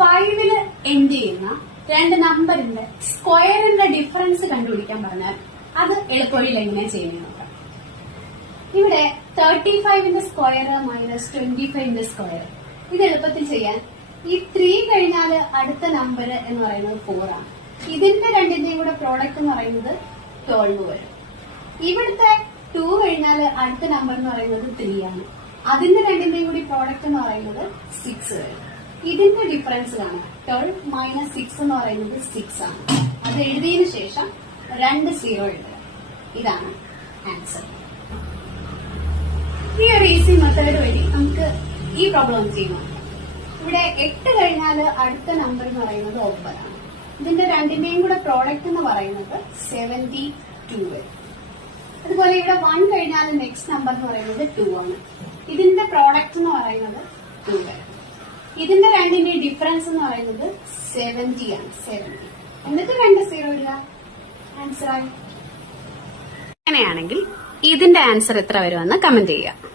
5 end ചെയ്യുന്ന രണ്ട് നമ്പറിന്റെ സ്ക്വയറിന്റെ ഡിഫറൻസ് കണ്ടുപിടിക്കാൻ പറഞ്ഞാൽ അത് എളുപ്പവഴിയിൽ എങ്ങനെയാ ചെയ്യുന്നത് നോക്കാം. ഇവിടെ 35ന്റെ സ്ക്വയർ മൈനസ് 25ന്റെ സ്ക്വയർ, ഇത് എളുപ്പത്തിൽ ചെയ്യാൻ ഈ 3 കഴിഞ്ഞാൽ അടുത്ത നമ്പർ എന്ന് പറയുന്നത് 4 ആണ്. ഇതിന്റെ രണ്ടിന്റെയും കൂടെ പ്രോഡക്റ്റ് എന്ന് പറയുന്നത് 12 വരും. ഇവിടുത്തെ 2 കഴിഞ്ഞാൽ അടുത്ത നമ്പർ എന്ന് പറയുന്നത് 3 ആണ്. അതിന്റെ രണ്ടിന്റെയും കൂടി പ്രോഡക്റ്റ് എന്ന് പറയുന്നത് 6 വരും. ഇതിന്റെ ഡിഫറൻസ് കാണാം. 12 മൈനസ് 6 എന്ന് പറയുന്നത് 6 ആണ്. അത് എഴുതിയതിനു ശേഷം 2 0 എഴുതുക. ഇതാണ് ആൻസർ. ഈ ഒരു ഈസി മെത്തേഡ് വഴി നമുക്ക് ഈ പ്രോബ്ലം ചെയ്യാം. ഇവിടെ 8 കഴിഞ്ഞാൽ അടുത്ത നമ്പർ എന്ന് പറയുന്നത് 9 ആണ്. ഇതിന്റെ രണ്ടിന്റെയും കൂടെ പ്രോഡക്റ്റ് എന്ന് പറയുന്നത് 72 വരും. അതുപോലെ ഇവിടെ 1 കഴിഞ്ഞാൽ നെക്സ്റ്റ് നമ്പർ എന്ന് പറയുന്നത് 2 ആണ്. ഇതിന്റെ പ്രോഡക്റ്റ് എന്ന് പറയുന്നത് 2 വരും. ഇതിന്റെ രണ്ടിന്റെ ഡിഫറൻസ് എന്ന് പറയുന്നത് 70 ആണ്. 70 എന്നിട്ട് 2 0 ഇടുക. ആൻസർ ആയി. അങ്ങനെയാണെങ്കിൽ ഇതിന്റെ ആൻസർ എത്ര വരുമെന്ന് കമന്റ് ചെയ്യുക.